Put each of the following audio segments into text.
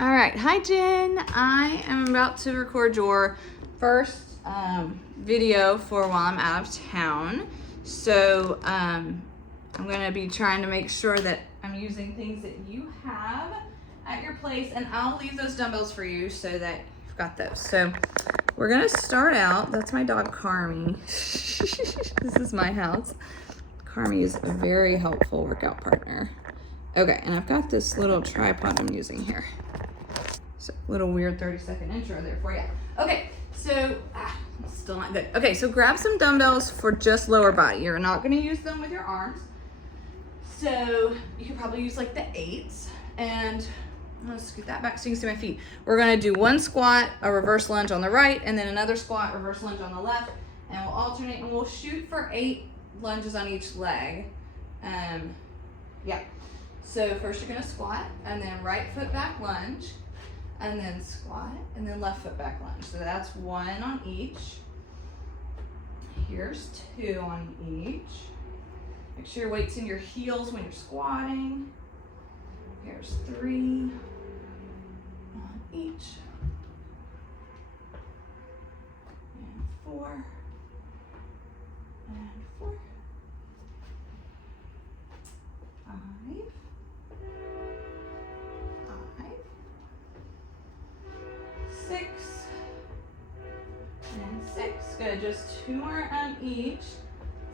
All right, hi Jen. I am about to record your first video for while I'm out of town. So I'm gonna be trying to make sure that I'm using things that you have at your place, and I'll leave those dumbbells for you so that you've got those. So we're gonna start out. That's my dog Carmi. This is my house. Carmi is a very helpful workout partner. Okay, and I've got this little tripod I'm using here. So little weird 30-second intro there for you. Okay, so still not good. Okay, so grab some dumbbells for just lower body. You're not gonna use them with your arms. So you could probably use like the 8s, and let's scoot that back so you can see my feet. We're gonna do one squat, a reverse lunge on the right, and then another squat, reverse lunge on the left, and we'll alternate, and we'll shoot for 8 lunges on each leg. Yeah. So first you're gonna squat, and then right foot back lunge, and then squat, and then left foot back lunge. So that's 1 on each. Here's 2 on each. Make sure your weight's in your heels when you're squatting. Here's 3 on each. And 4. And 4. 5. 6 and 6. Good. Just 2 more on each.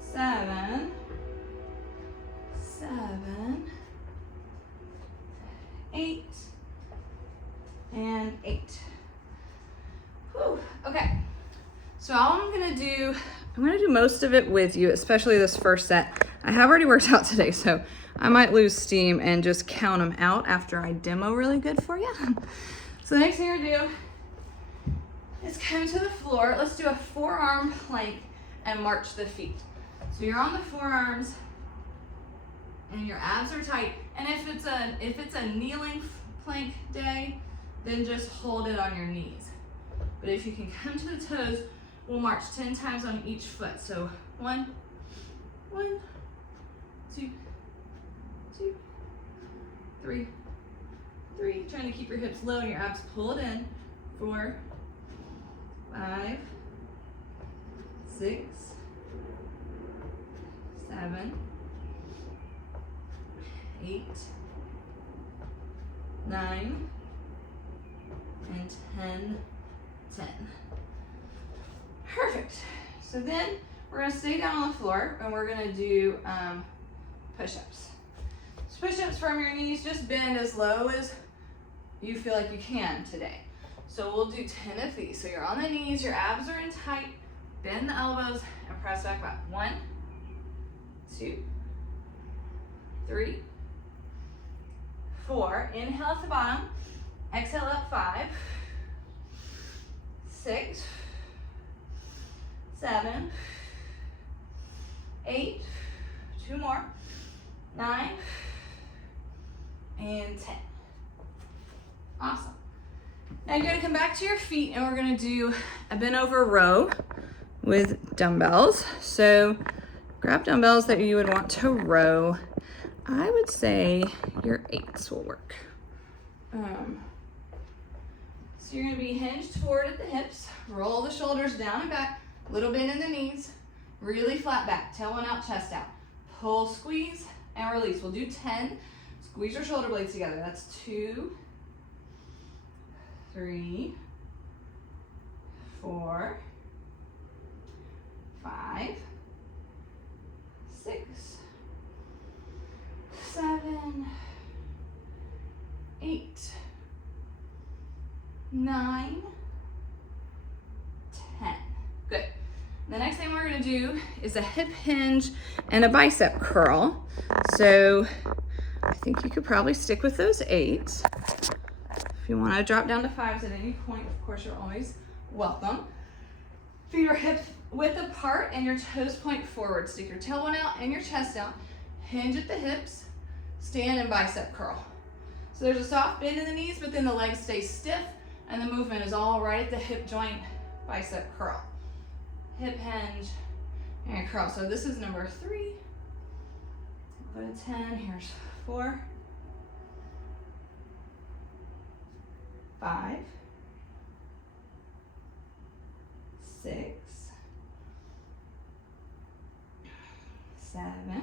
7, 8, and 8. Whew. Okay. So all I'm gonna do most of it with you, especially this first set. I have already worked out today, so I might lose steam and just count them out after I demo really good for you. So the next thing you're gonna do is come to the floor. Let's do a forearm plank and march the feet. So you're on the forearms and your abs are tight. And if it's a kneeling plank day, then just hold it on your knees. But if you can come to the toes, we'll march 10 times on each foot. So 1, 2, 3, trying to keep your hips low and your abs pulled in. 4, 5, 6, 7, 8, 9, and 10. Perfect. So then we're gonna stay down on the floor and we're gonna do push-ups. So push-ups from your knees, just bend as low as you feel like you can today. So we'll do 10 of these. So you're on the knees, your abs are in tight, bend the elbows and press back up. 1, 2, 3, 4. Inhale at the bottom, exhale up. 5, 6, 7, 8, 2 more, 9, and 10. Awesome. Now you're gonna come back to your feet and we're gonna do a bent over row with dumbbells. So grab dumbbells that you would want to row. I would say your 8s will work. So you're gonna be hinged forward at the hips, roll the shoulders down and back, little bend in the knees, really flat back, tailbone out, chest out. Pull, squeeze, and release. We'll do 10. Squeeze your shoulder blades together. That's 2, 3, 4, 5, 6, 7, 8, 9, 10. Good. The next thing we're gonna do is a hip hinge and a bicep curl. So I think you could probably stick with those 8s. If you wanna drop down to 5s at any point, of course, you're always welcome. Feet are hip width apart and your toes point forward. Stick your tailbone out and your chest out. Hinge at the hips, stand and bicep curl. So there's a soft bend in the knees, but then the legs stay stiff and the movement is all right at the hip joint, bicep curl. Hip hinge and curl. So this is number 3. Go to 10. Here's 4, 5, 6, 7,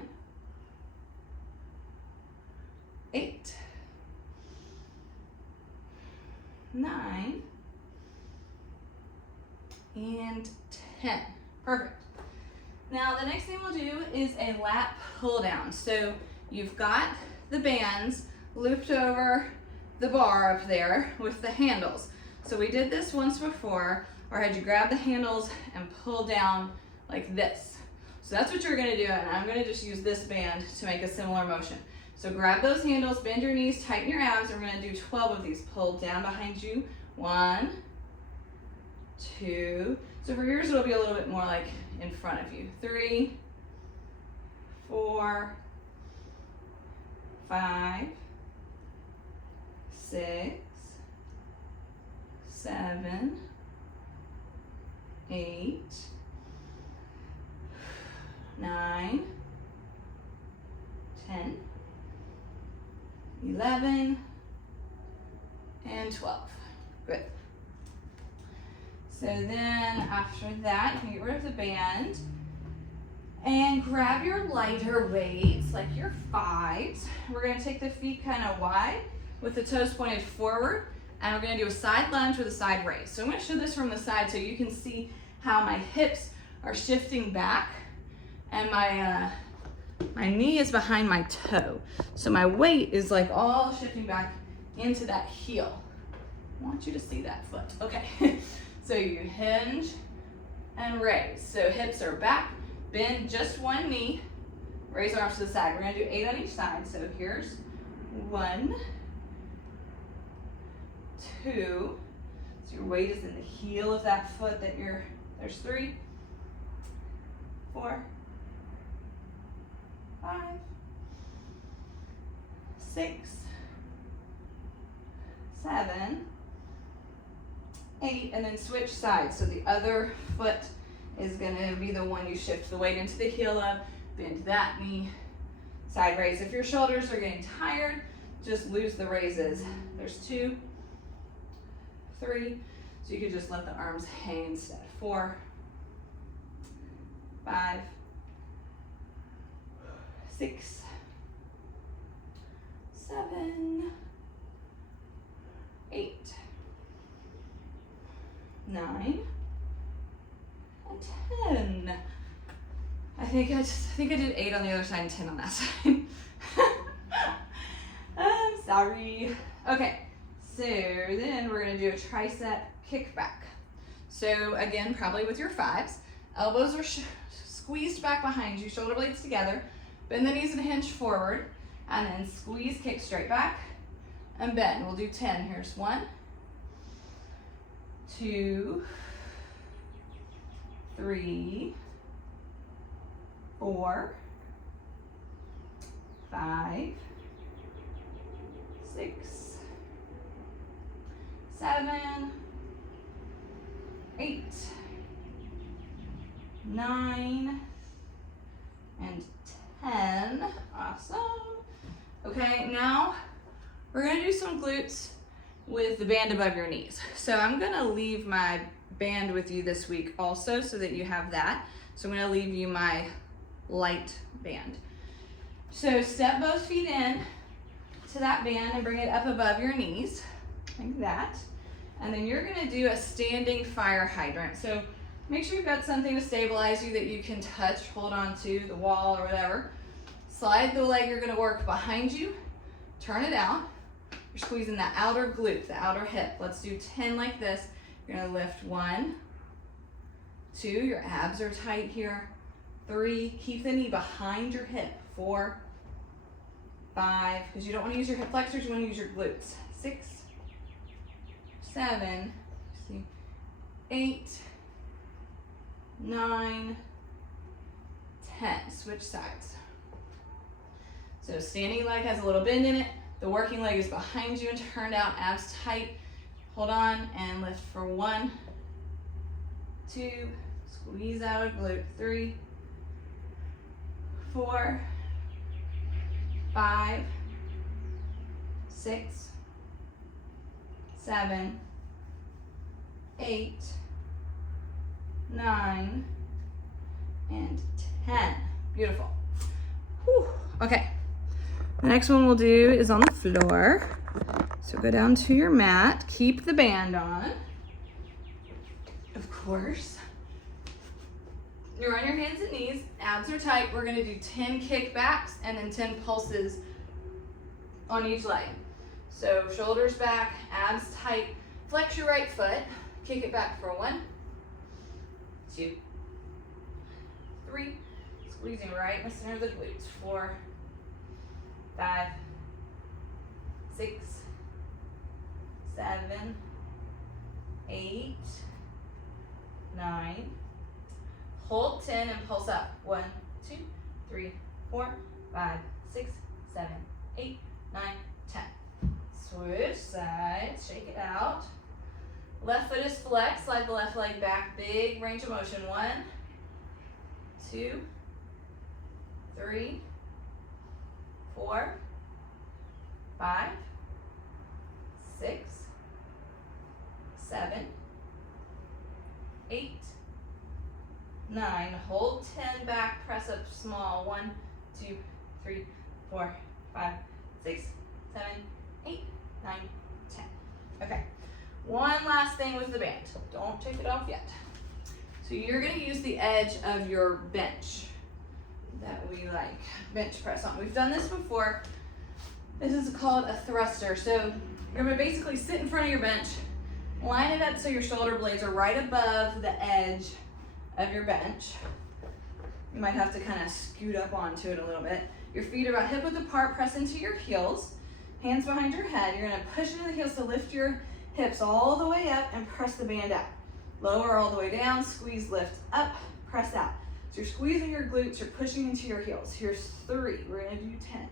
8, 9, and 10. Perfect. Now the next thing we'll do is a lat pull down. So you've got the bands looped over the bar up there with the handles. So we did this once before, or had you grab the handles and pull down like this. So that's what you're gonna do, and I'm gonna just use this band to make a similar motion. So grab those handles, bend your knees, tighten your abs, and we're gonna do 12 of these. Pull down behind you, 1, 2. So for yours, it'll be a little bit more like in front of you. 3, 4, 5, 6, 7, 8, 9, 10, 11, and 12. Good. So then after that, you can get rid of the band and grab your lighter weights, like your 5s. We're gonna take the feet kind of wide with the toes pointed forward, and we're gonna do a side lunge with a side raise. So I'm gonna show this from the side so you can see how my hips are shifting back and my knee is behind my toe. So my weight is like all shifting back into that heel. I want you to see that foot. Okay. So you hinge and raise. So hips are back, bend just one knee, raise arms to the side. We're gonna do 8 on each side. So here's 1, 2. So your weight is in the heel of that foot that there's 3, 4, 5, 6, 7, 8, and then switch sides. So the other foot is gonna be the one you shift the weight into the heel of, bend that knee, side raise. If your shoulders are getting tired, just lose the raises. There's 2, 3, so you could just let the arms hang instead. 4, 5, 6, 7, 8, 9, and 10. I think I did 8 on the other side and 10 on that side. I'm sorry. Okay, so then we're gonna do a tricep kickback. So again, probably with your 5s. Elbows are squeezed back behind you, shoulder blades together. Bend the knees and hinge forward, and then squeeze, kick straight back, and bend. We'll do 10. Here's 1, 2, 3, 4, 5, 6, 7, 8, 9, and 10. Awesome. Okay, now we're gonna do some glutes with the band above your knees. So I'm gonna leave my band with you this week also so that you have that. So I'm gonna leave you my light band. So step both feet in to that band and bring it up above your knees, like that. And then you're gonna do a standing fire hydrant. So make sure you've got something to stabilize you that you can touch, hold on to, the wall or whatever. Slide the leg you're gonna work behind you, turn it out. You're squeezing the outer glute, the outer hip. Let's do 10 like this. You're gonna lift 1, 2, your abs are tight here. 3, keep the knee behind your hip. 4, 5, because you don't wanna use your hip flexors, you wanna use your glutes. 6, 7, 8, 9, 10. Switch sides. So standing leg has a little bend in it. The working leg is behind you and turned out, abs tight. Hold on and lift for 1, 2, squeeze out a glute. 3, 4, 5, 6, 7, 8, 9, and 10. Beautiful. Whew. Okay. The next one we'll do is on the floor. So go down to your mat. Keep the band on, of course. You're on your hands and knees. Abs are tight. We're going to do 10 kickbacks and then 10 pulses on each leg. So shoulders back, abs tight. Flex your right foot. Kick it back for 1, 2, 3. Squeezing right in the center of the glutes. 4, 5, 6, 7, 8, 9. Hold 10 and pulse up. 1, 2, 3, 4, 5, 6, 7, 8, 9, 10. Switch sides, shake it out. Left foot is flexed, slide the left leg back, big range of motion. 1, 2, 3, 4, 5, 6, 7, 8, 9. Hold 10 back, press up small. 1, 2, 3, 4, 5, 6, 7, 8, 9, 10. Okay. One last thing with the band. Don't take it off yet. So you're going to use the edge of your bench that we like bench press on. We've done this before. This is called a thruster. So you're going to basically sit in front of your bench, line it up so your shoulder blades are right above the edge of your bench. You might have to kind of scoot up onto it a little bit. Your feet are about hip width apart, press into your heels, hands behind your head. You're going to push into the heels to lift your hips all the way up and press the band out. Lower all the way down, squeeze, lift up, press out. So you're squeezing your glutes, you're pushing into your heels. Here's 3, we're gonna do 10.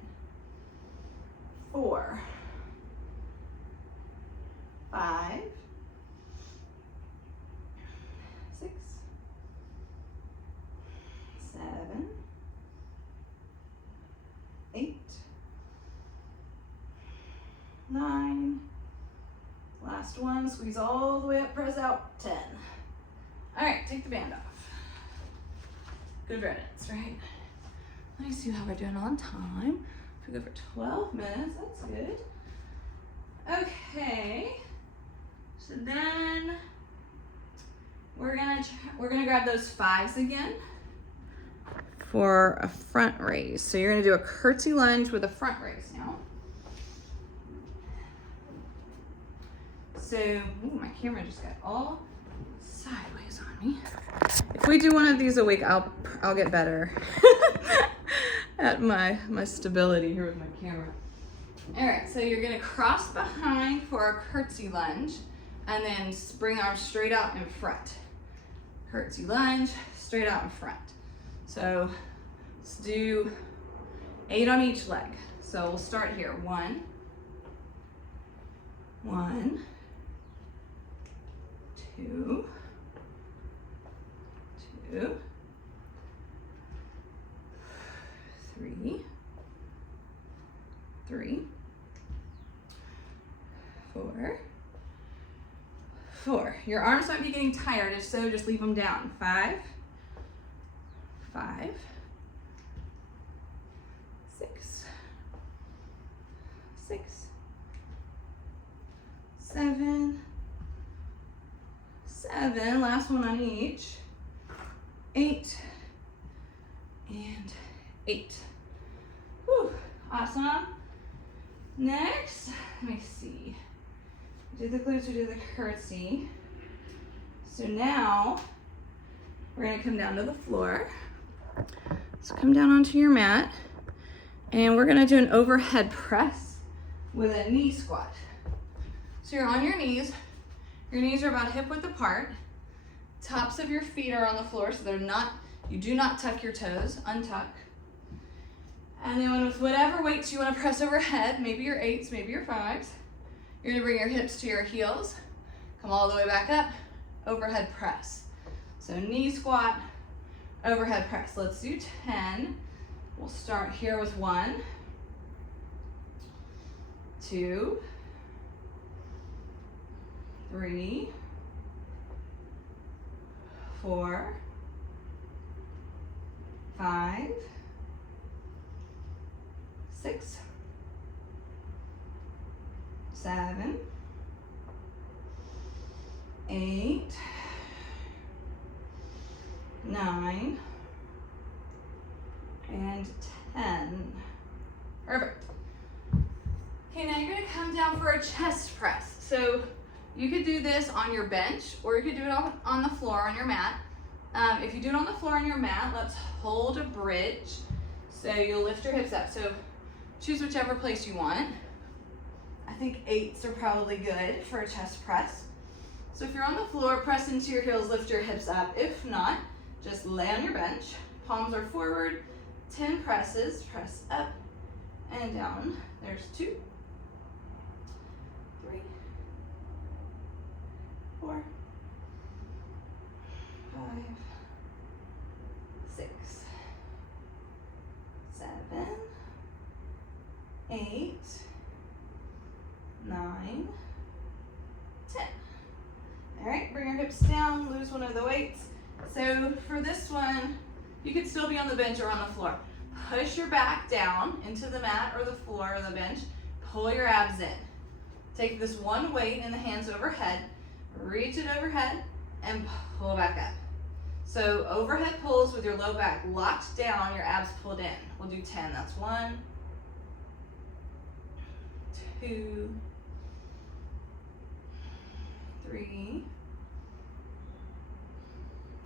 4, 5, 6, 7, 8, 9, last one, squeeze all the way up, press out, 10. All right, take the band off. Good riddance, right? Let me see how we're doing on time. If we go for 12 minutes, that's good. Okay, so then we're gonna grab those 5s again for a front raise. So you're gonna do a curtsy lunge with a front raise now. So, ooh, my camera just got all sideways on me. If we do one of these a week, I'll get better at my stability here with my camera. All right, so you're gonna cross behind for a curtsy lunge and then bring arms straight out in front. Curtsy lunge, straight out in front. So let's do 8 on each leg. So we'll start here. 1, 2, 2, 3, 3, 4, 4. Your arms might be getting tired, if so, just leave them down. 5, 5, 6, 6, 7, 7. Last one on each. 8 and 8. Whew, awesome. Next, let me see. We did the glutes, we did the curtsy. So now we're gonna come down to the floor. So come down onto your mat and we're gonna do an overhead press with a knee squat. So you're on your knees are about hip width apart. Tops of your feet are on the floor, so you do not tuck your toes, untuck. And then with whatever weights you want to press overhead, maybe your 8s, maybe your 5s, you're gonna bring your hips to your heels, come all the way back up, overhead press. So knee squat, overhead press. Let's do 10. We'll start here with 1, 2, 3, 4, 5, 6, 7, 8, 9, and 10. Perfect. Okay, now you're gonna come down for a chest press. So you could do this on your bench, or you could do it on the floor on your mat. If you do it on the floor on your mat, let's hold a bridge. So you'll lift your hips up. So choose whichever place you want. I think 8s are probably good for a chest press. So if you're on the floor, press into your heels, lift your hips up. If not, just lay on your bench. Palms are forward, 10 presses, press up and down. There's 2, 3, 4, 5, 6, 7, 8, 9, 10. All right, bring your hips down, lose one of the weights. So for this one, you could still be on the bench or on the floor. Push your back down into the mat or the floor or the bench. Pull your abs in. Take this one weight in the hands overhead, reach it overhead, and pull back up. So overhead pulls with your low back locked down, your abs pulled in. We'll do 10. That's 1, 2, 3,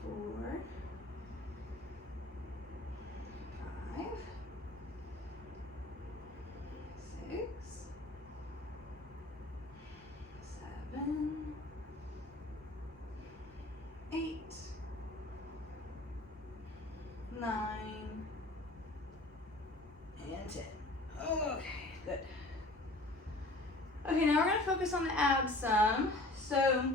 4, 5, 6, 7, 8, 9, and 10. Okay, good. Okay, now we're going to focus on the abs some. So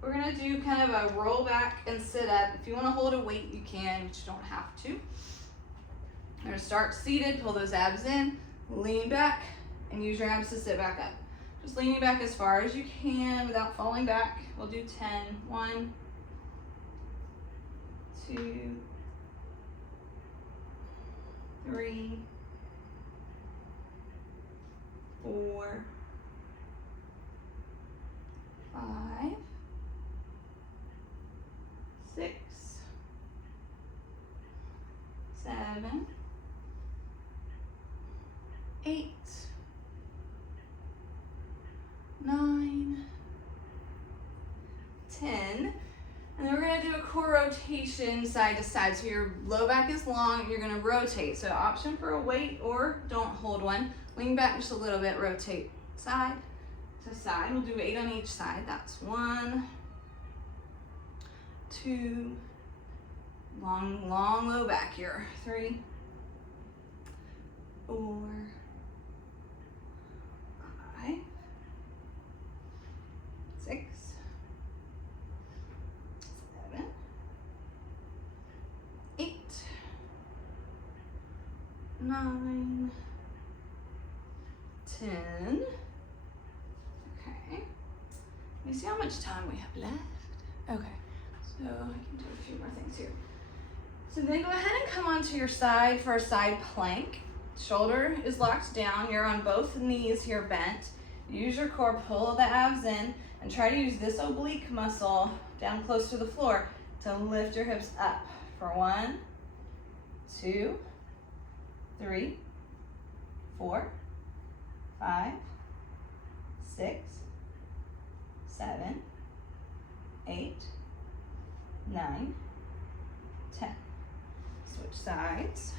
we're going to do kind of a roll back and sit up. If you want to hold a weight, you can, but you don't have to. We're going to start seated, pull those abs in, lean back, and use your abs to sit back up. Just leaning back as far as you can without falling back. We'll do 10. 1, 2, 3, 4, 5, 6, 7, 8, 9, 10. And then we're going to do a core rotation side to side. So your low back is long and you're going to rotate. So option for a weight or don't hold one. Lean back just a little bit, rotate side to side. We'll do 8 on each side. That's 1, 2, long low back here. 3, 4, 5, 6, 7, 8, 9, 10. Okay. Let me see how much time we have left. Okay. So I can do a few more things here. So then go ahead and come onto your side for a side plank. Shoulder is locked down. You're on both knees here bent. Use your core, pull the abs in, and try to use this oblique muscle down close to the floor to lift your hips up for 1, 2, 3, 4, 5, 6, 7, 8, 9, 10. Switch sides.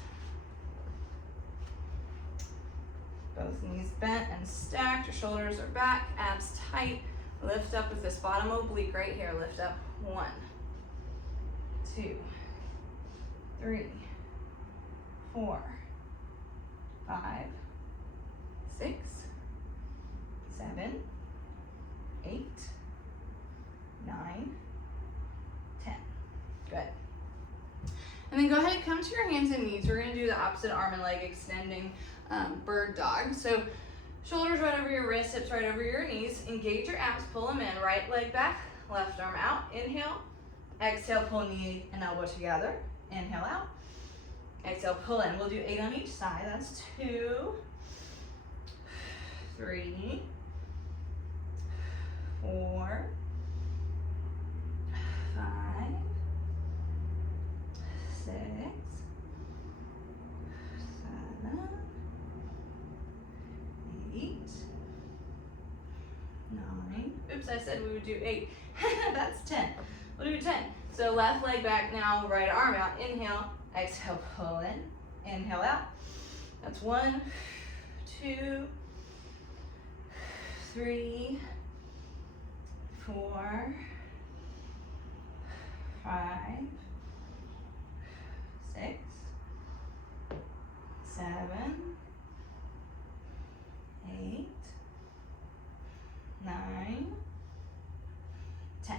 Both knees bent and stacked. Your shoulders are back, abs tight. Lift up with this bottom oblique right here. Lift up. 1, 2, 3, 4, 5, 6, 7, 8, 9, 10. Good. And then go ahead and come to your hands and knees. We're going to do the opposite arm and leg extending bird dog. So Shoulders right over your wrists, hips right over your knees. Engage your abs, pull them in. Right leg back, left arm out. Inhale. Exhale, pull knee and elbow together. Inhale out. Exhale, pull in. We'll do 8 on each side. That's 2, 3, 4, 5, 6, 7, 8, 9. Oops, I said we would do 8. That's 10. We'll do 10. So left leg back now, right arm out. Inhale, exhale, pull in. Inhale out. That's 1, 2, 3, 4, 5, 6, 7, 8, 9, 10.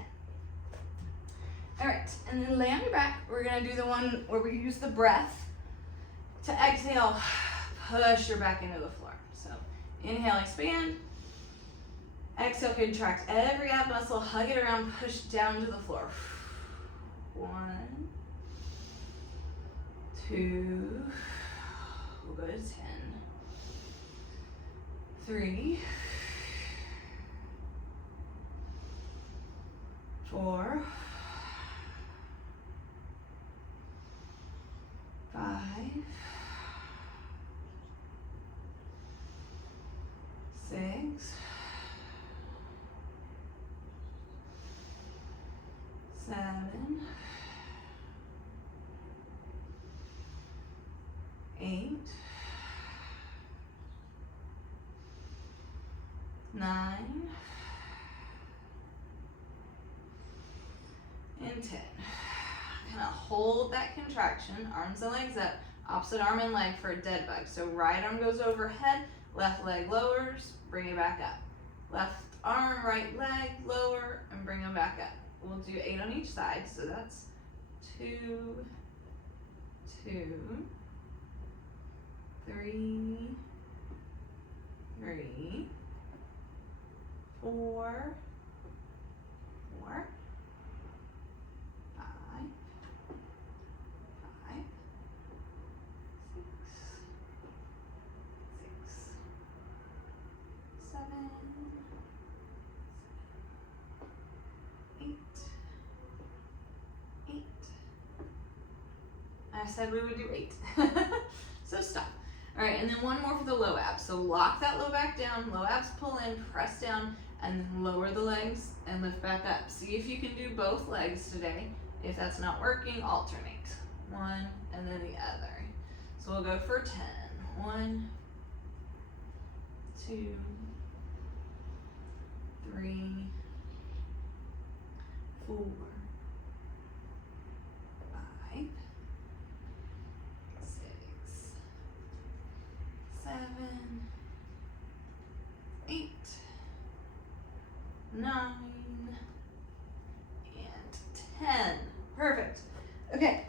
All right, and then lay on your back. We're gonna do the one where we use the breath to exhale, push your back into the floor. So inhale, expand. Exhale, contract every ab muscle, hug it around, push down to the floor. 1, 2, we'll go to 10. 3, 4, 5, 6, 7, 8, 9, and 10. Kind of hold that contraction, arms and legs up, opposite arm and leg for a dead bug. So right arm goes overhead, left leg lowers, bring it back up. Left arm, right leg, lower, and bring them back up. We'll do 8 on each side, so that's 2, 2, 3, 3, 4, 4, 5, 5, 6, 6, 7, 8, 8. I said we would do 8. So stop. All right, and then one more for the low abs. So lock that low back down, low abs pull in, press down, and then lower the legs and lift back up. See if you can do both legs today. If that's not working, alternate. 1 and then the other. So we'll go for 10. 1, 2, 3, 4, 5, 6, 7, 8, 9, and 10. Perfect. Okay,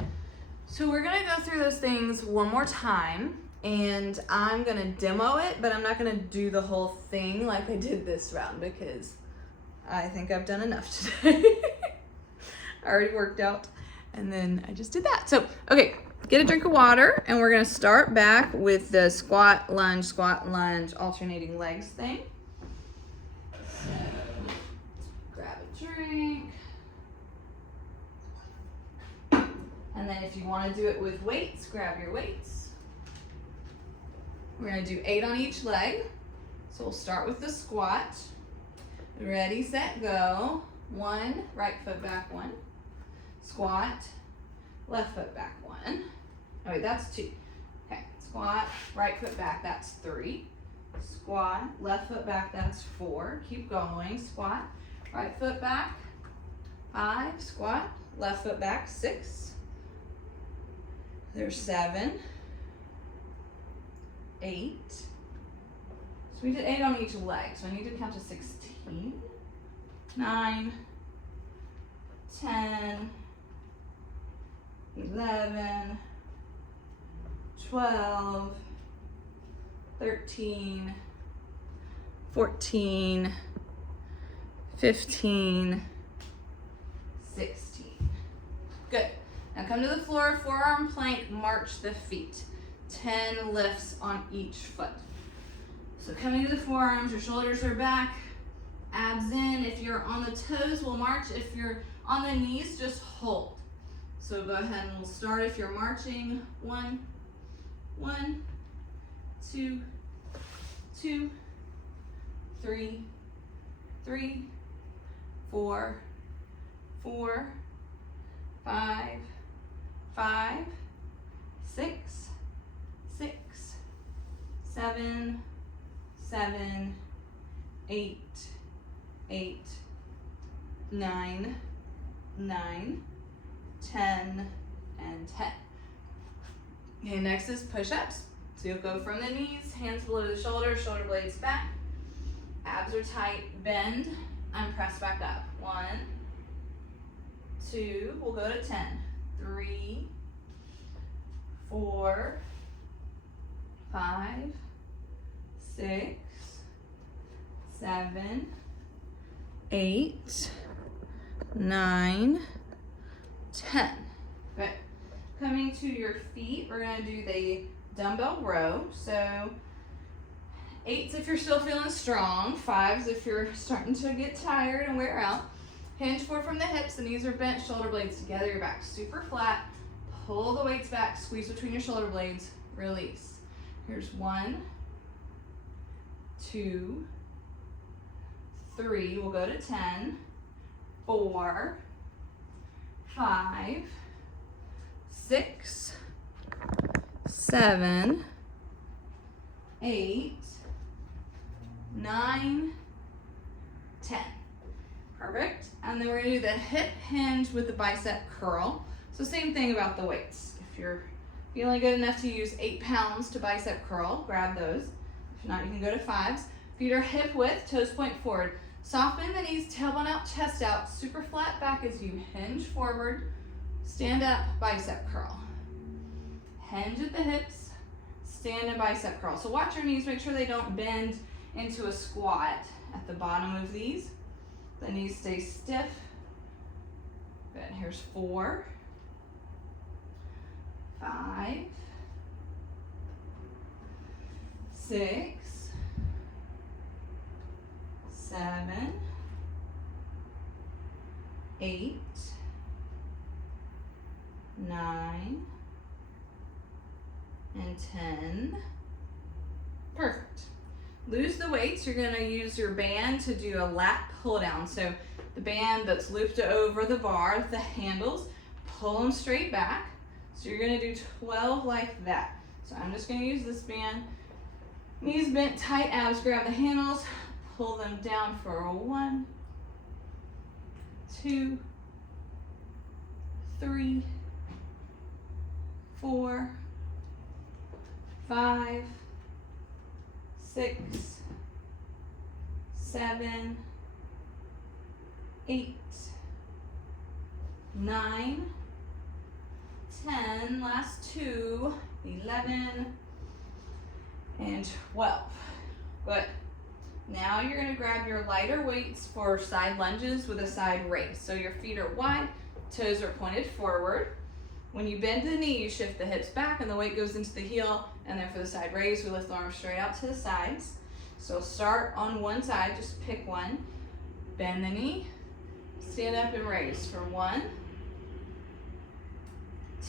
so we're gonna go through those things one more time, and I'm gonna demo it, but I'm not gonna do the whole thing like I did this round because I think I've done enough today. I already worked out, and then I just did that. So, okay, get a drink of water, and we're gonna start back with the squat, lunge, alternating legs thing. So, grab a drink. And then if you want to do it with weights, grab your weights. We're going to do 8 on each leg. So we'll start with the squat. Ready, set, go. 1, right foot back 1. Squat, left foot back 1. Oh wait, that's 2. Okay, squat, right foot back, that's 3. Squat, left foot back, that's 4. Keep going. Squat, right foot back, 5. Squat, left foot back, 6. There's 7, 8. So we did 8 on each leg. So I need to count to 16, 9, 10, 11, 12, 13, 14, 15, 16. Good. Now come to the floor, forearm plank, march the feet. 10 lifts on each foot. So coming to the forearms, your shoulders are back, abs in. If you're on the toes, we'll march. If you're on the knees, just hold. So go ahead and we'll start if you're marching. 1, 1, 2, 2, 3, 3, 4, 4, 5, 5, 6, 6, 7, 7, 8, 8, 9, 9, 10, and 10. Okay, next is push-ups. So you'll go from the knees, hands below the shoulders, shoulder blades back. Abs are tight, bend, and press back up. 1, 2, we'll go to 10. 3, 4, 5, 6, 7, 8, 9, 10. Good. Coming to your feet, we're going to do the dumbbell row. So 8s if you're still feeling strong, 5s if you're starting to get tired and wear out. Hinge forward from the hips, the knees are bent, shoulder blades together, your back super flat. Pull the weights back, squeeze between your shoulder blades, release. Here's 1, 2, 3, we'll go to 10, 4, 5, 6, 7, 8, 9, 10. Perfect. And then we're gonna do the hip hinge with the bicep curl. So same thing about the weights. If you're feeling good enough to use 8 pounds to bicep curl, grab those. If not, you can go to 5s. Feet are hip width, toes point forward. Soften the knees, tailbone out, chest out, super flat back as you hinge forward, stand up, bicep curl. Hinge at the hips, stand and bicep curl. So watch your knees, make sure they don't bend into a squat at the bottom of these. The knees stay stiff. Good, here's 4, 5, 6, 7, 8, 9, and 10. Perfect. Lose the weights. You're going to use your band to do a lat pull down. So the band that's looped over the bar, the handles, pull them straight back. So you're going to do 12 like that. So I'm just going to use this band. Knees bent, tight abs, grab the handles, pull them down for a 1, 2, 3, 4, 5, 6, 7, 8, 9, 10, last 2, 11, and 12. Good. Now you're going to grab your lighter weights for side lunges with a side raise. So your feet are wide, toes are pointed forward. When you bend the knee, you shift the hips back and the weight goes into the heel. And then for the side raise, we lift the arms straight out to the sides. So start on one side, just pick one. Bend the knee, stand up and raise for 1,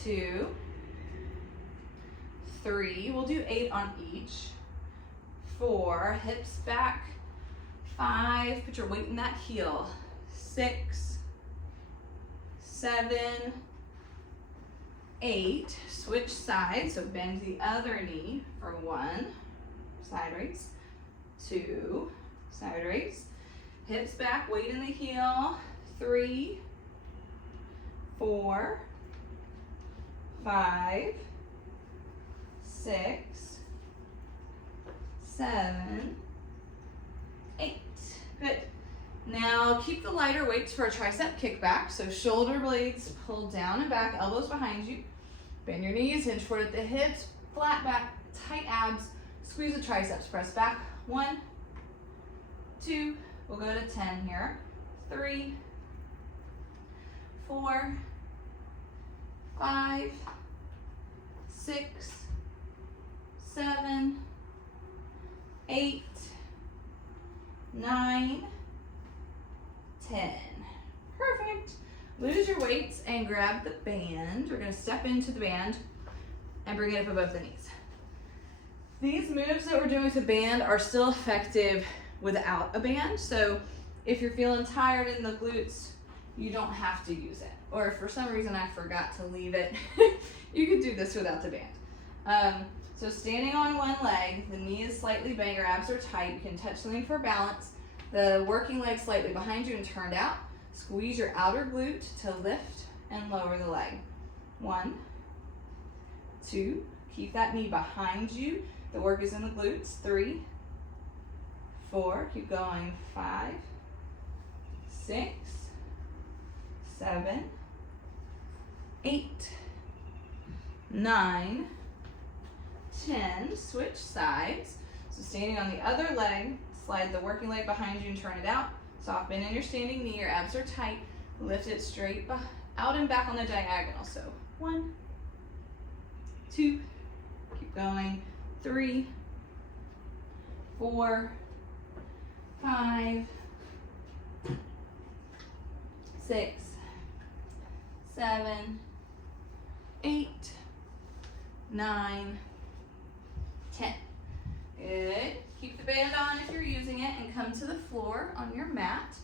2, 3, we'll do 8 on each. 4, hips back. 5, put your weight in that heel. 6, 7, 8, switch sides, so bend the other knee for 1, side raise. 2, side raise. Hips back, weight in the heel. 3, 4, 5, 6, 7, 8. Good. Now keep the lighter weights for a tricep kickback. So shoulder blades pull down and back, elbows behind you. Bend your knees, hinge forward at the hips, flat back, tight abs, squeeze the triceps, press back. 1, 2, we'll go to 10 here, 3, 4, 5, 6, 7, 8, 9, 10. Perfect. Lose your weights and grab the band. We're going to step into the band and bring it up above the knees. These moves that we're doing with the band are still effective without a band. So if you're feeling tired in the glutes, you don't have to use it. Or if for some reason I forgot to leave it, you could do this without the band. So standing on one leg, the knee is slightly bent, your abs are tight. You can touch something for balance. The working leg slightly behind you and turned out. Squeeze your outer glute to lift and lower the leg. 1, 2, keep that knee behind you. The work is in the glutes. 3, 4, keep going. 5, 6, 7, 8, 9, 10. Switch sides. So standing on the other leg, slide the working leg behind you and turn it out. Soft bend in your standing knee, your abs are tight. Lift it straight out and back on the diagonal. So 1, 2, keep going. 3, 4, 5, 6, 7, 8, 9, 10. Good. Keep the band on if you're using it and come to the floor on your mat.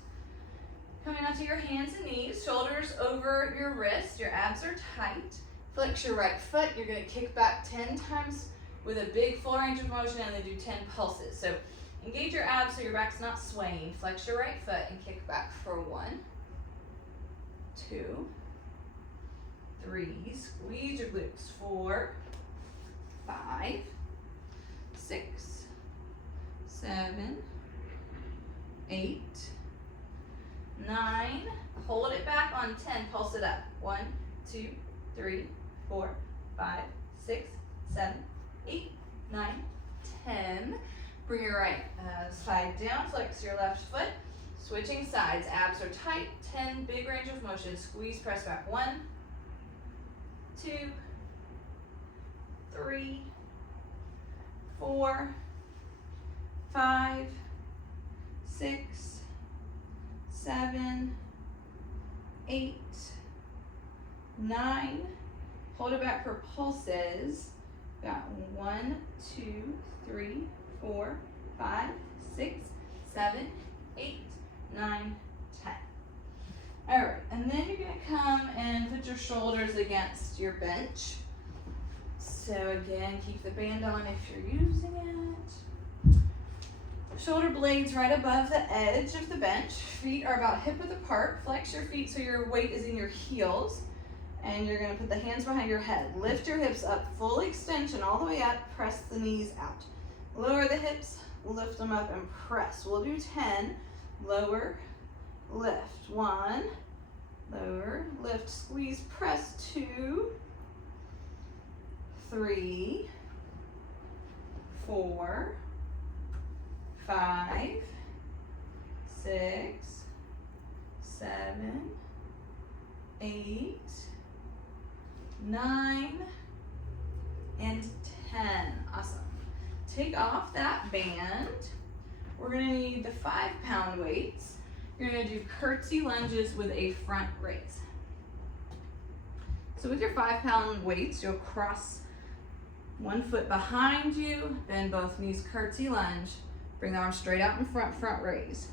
Coming onto your hands and knees, shoulders over your wrist, your abs are tight. Flex your right foot. You're going to kick back 10 times with a big full range of motion and then do 10 pulses. So engage your abs so your back's not swaying. Flex your right foot and kick back for 1, 2, 3. Squeeze your glutes. 4, 5, 6, 7, 8, 9. Hold it back on 10. Pulse it up. 1, 2, 3, 4, 5, 6, 7, 8, 9, 10. Bring your right side down. Flex your left foot. Switching sides. Abs are tight. 10. Big range of motion. Squeeze, press back. 1, 2, 3, 4, 5, 6, 7, 8, 9. Hold it back for pulses. Got 1, 2, 3, 4, 5, 6, 7, 8, 9, 10. All right, and then you're gonna come and put your shoulders against your bench. So again, keep the band on if you're using it. Shoulder blades right above the edge of the bench. Feet are about hip width apart. Flex your feet so your weight is in your heels. And you're gonna put the hands behind your head. Lift your hips up, full extension all the way up. Press the knees out. Lower the hips, lift them up and press. We'll do 10. Lower, lift. 1, lower, lift, squeeze, press. 2, 3, 4, 5, 6, 7, 8, 9, and 10. Awesome. Take off that band. We're going to need the 5-pound weights. You're going to do curtsy lunges with a front raise. So with your 5-pound weights, you'll cross one foot behind you, bend both knees, curtsy lunge. Bring the arms straight out in front, front raise.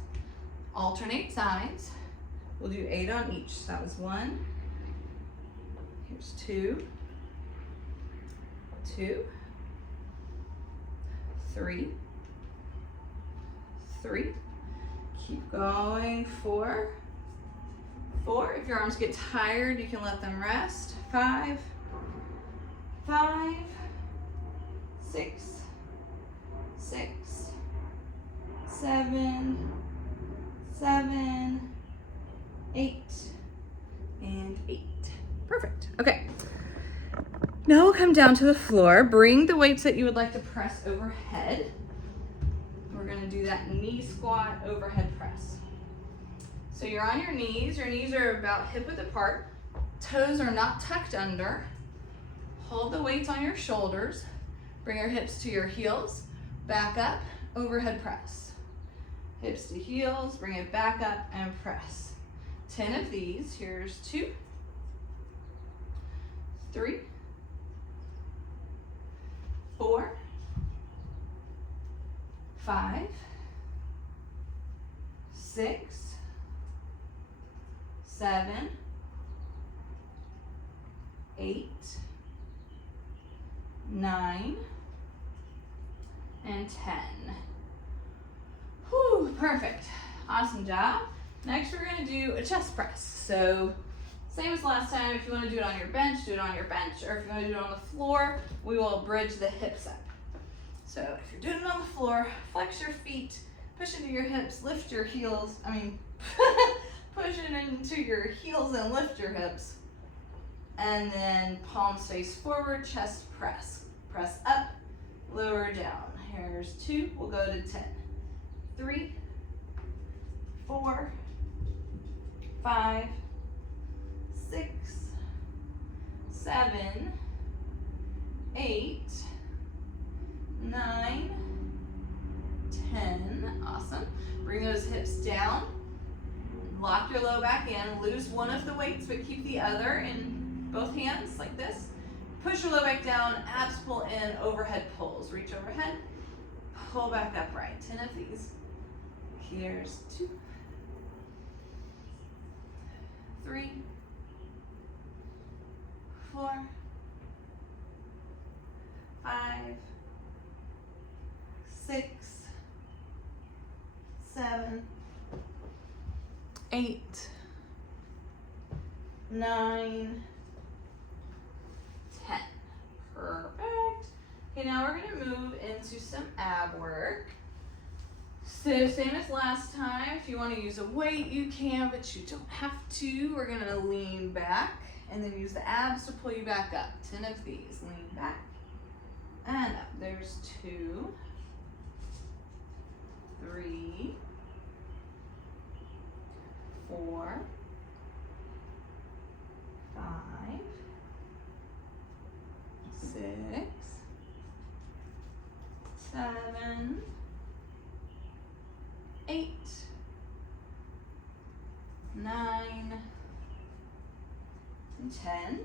Alternate sides. We'll do 8 on each. So that was 1. Here's 2. 2. 3. 3. Keep going. 4. 4. If your arms get tired, you can let them rest. 5. 5. 6. 6. 7. 7. 8. And 8. Perfect. Okay. Now we'll come down to the floor. Bring the weights that you would like to press overhead. We're going gonna do that knee squat, overhead press. So you're on your knees are about hip width apart, toes are not tucked under. Hold the weights on your shoulders, bring your hips to your heels, back up, overhead press. Hips to heels, bring it back up and press. 10 of these, here's 2, 3, 4, 5, 6, 7, 8, 9, and 10. Whew, perfect. Awesome job. Next, we're gonna do a chest press. So, same as last time, if you wanna do it on your bench, do it on your bench, or if you wanna do it on the floor, we will bridge the hips up. So, if you're doing it on the floor, flex your feet, push into your hips, lift your heels, push it into your heels and lift your hips. And then palms face forward, chest press. Press up, lower down. Here's 2, we'll go to 10. 3, 4, 5, 6, 7, 8, 9, 10. Awesome. Bring those hips down. Lock your low back in. Lose one of the weights, but keep the other in both hands like this. Push your low back down. Abs pull in. Overhead pulls. Reach overhead. Pull back upright. 10 of these. Here's 2, 3, 4, 5, 6, 7, 8, 9, 10. Perfect. Okay, now we're gonna move into some ab work. So same as last time, if you want to use a weight, you can, but you don't have to. We're gonna lean back and then use the abs to pull you back up. 10 of these. Lean back and up. There's 2, 3, 4, 5, 6, 7, 8, 9, and 10.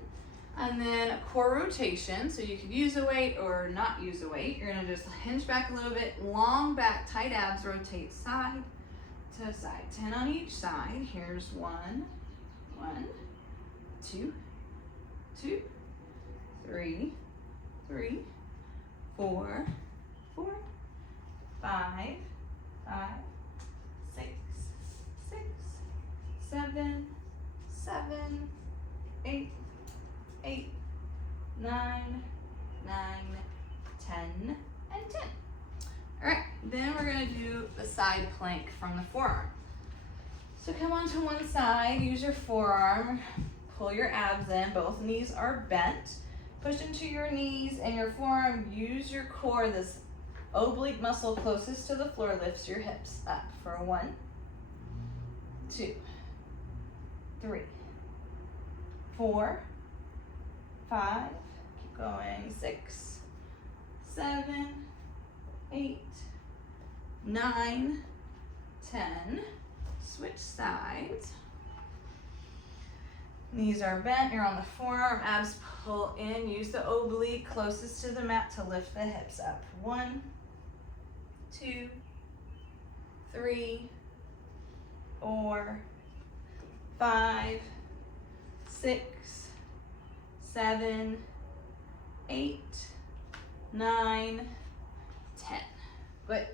And then a core rotation, so you could use a weight or not use a weight. You're gonna just hinge back a little bit, long back, tight abs, rotate side to side. 10 on each side. Here's 1, 1, 2, 2, 3, 3, 4, 4, 5, 5, 6, 6, 7, 7, 8, 8, 9, 9, 10, and 10. All right, then we're gonna do the side plank from the forearm. So come onto one side, use your forearm, pull your abs in, both knees are bent. Push into your knees and your forearm, use your core, this oblique muscle closest to the floor lifts your hips up for 1, 2, 3, 4, 5, keep going, 6, 7, 8, 9, 10. Switch sides. Knees are bent, you're on the forearm, abs pull in, use the oblique closest to the mat to lift the hips up. 1, 2, 3, 4, 5, 6, 7, 8, 9, 10. Good.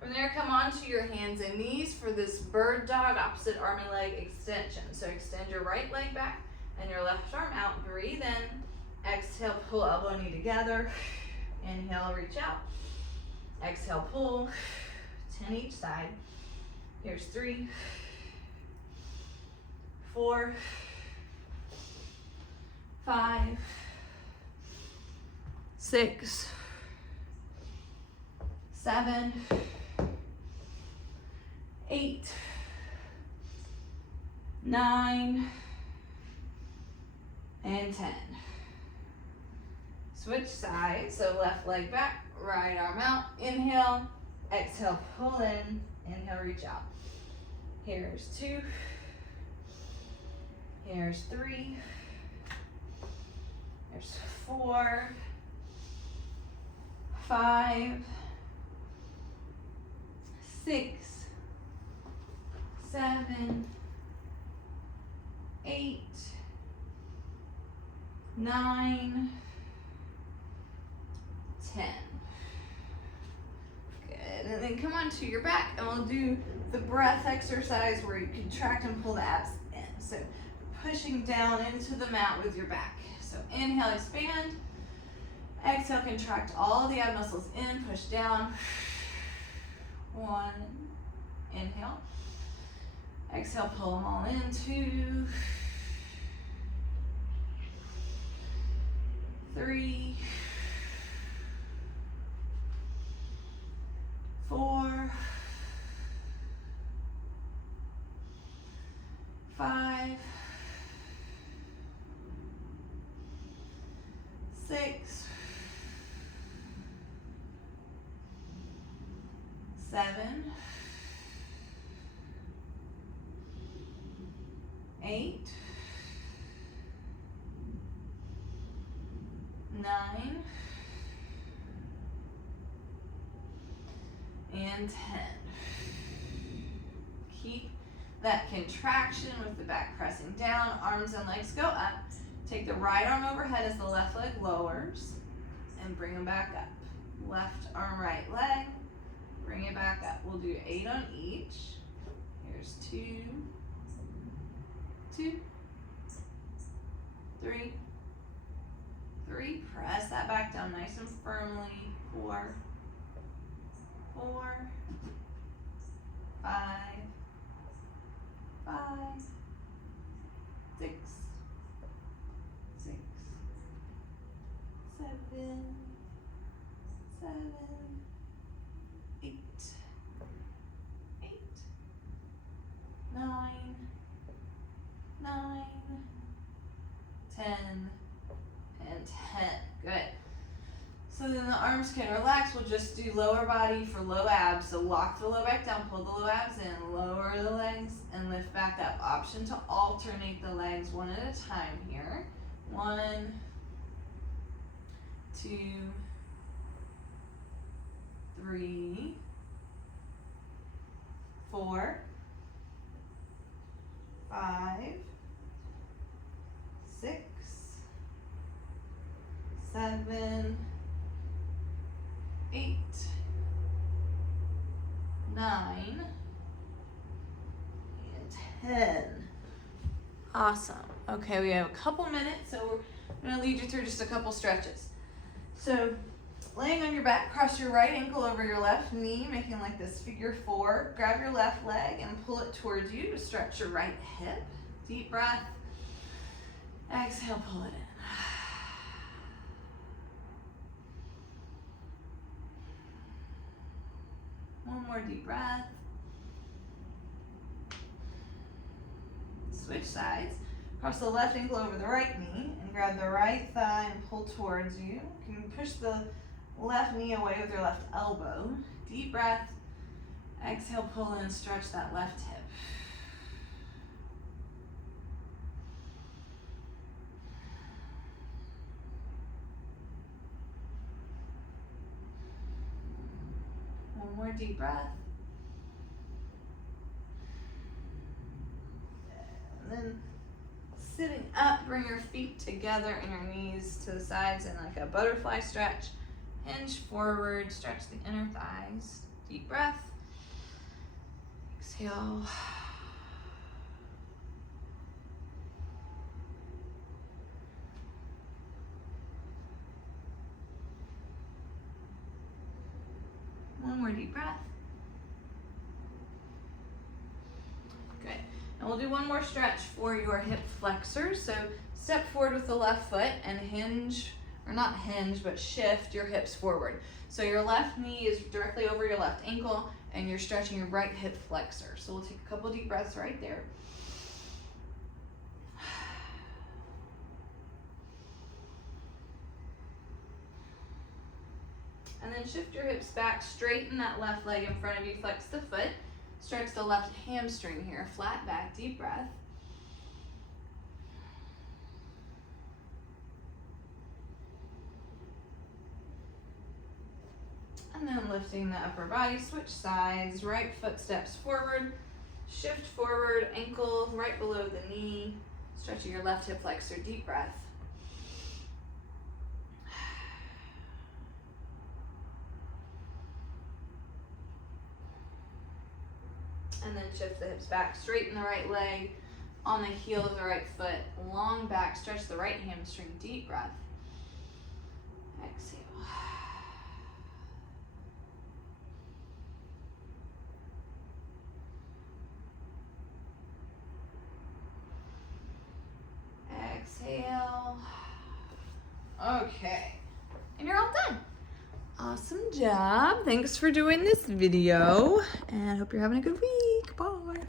From there, come onto your hands and knees for this bird dog, opposite arm and leg extension. So extend your right leg back and your left arm out. Breathe in. Exhale, pull elbow knee together. Inhale, reach out. Exhale, pull. 10 each side. Here's 3, 4, 5, 6, 7, 8, 9, and 10. Switch sides, so left leg back, right arm out, inhale, exhale, pull in, inhale, reach out. Here's 2, here's 3, here's 4, 5, 6, 7, 8, 9, 10. Good, and then come on to your back and we'll do the breath exercise where you contract and pull the abs in. So pushing down into the mat with your back. So inhale, expand. Exhale, contract all the ab muscles in, push down. 1, inhale. Exhale, pull them all in. 2, 3, 4, 5, 6, 7, 8, 9, and 10. Keep that contraction with the back pressing down, arms and legs go up. Take the right arm overhead as the left leg lowers and bring them back up. Left arm, right leg, bring it back up. We'll do 8 on each. Here's 2, 2, 3, 3. Press that back down nice and firmly. 4, 4, 5, 5, 6, 6, 7, 7, 8, 8, 9, 9, 10, and 10. Good. So then the arms can relax. We'll just do lower body for low abs. So lock the low back down, pull the low abs in, lower the legs, and lift back up. Option to alternate the legs one at a time here. 1, 2, 3, 4, 5, 6, 7, 8, 9, and 10. Awesome. Okay, we have a couple minutes, so we're going to lead you through just a couple stretches. So, laying on your back, cross your right ankle over your left knee, making like this figure 4. Grab your left leg and pull it towards you to stretch your right hip. Deep breath. Exhale, pull it in. One more deep breath. Switch sides. Cross the left ankle over the right knee and grab the right thigh and pull towards you. You can push the left knee away with your left elbow. Deep breath. Exhale, pull in and stretch that left hip. One more deep breath. And then sitting up, bring your feet together and your knees to the sides in like a butterfly stretch. Hinge forward, stretch the inner thighs. Deep breath. Exhale. One more deep breath. Good. And we'll do one more stretch for your hip flexors. So step forward with the left foot and hinge, or not hinge, but shift your hips forward. So your left knee is directly over your left ankle and you're stretching your right hip flexor. So we'll take a couple deep breaths right there. And then shift your hips back, straighten that left leg in front of you, flex the foot, stretch the left hamstring here, flat back, deep breath. And then lifting the upper body, switch sides, right foot steps forward, shift forward, ankle right below the knee, stretching your left hip flexor, deep breath. And then shift the hips back, straighten the right leg, on the heel of the right foot, long back, stretch the right hamstring, deep breath. Exhale. Exhale. Okay. And you're all done. Awesome job. Thanks for doing this video, and I hope you're having a good week.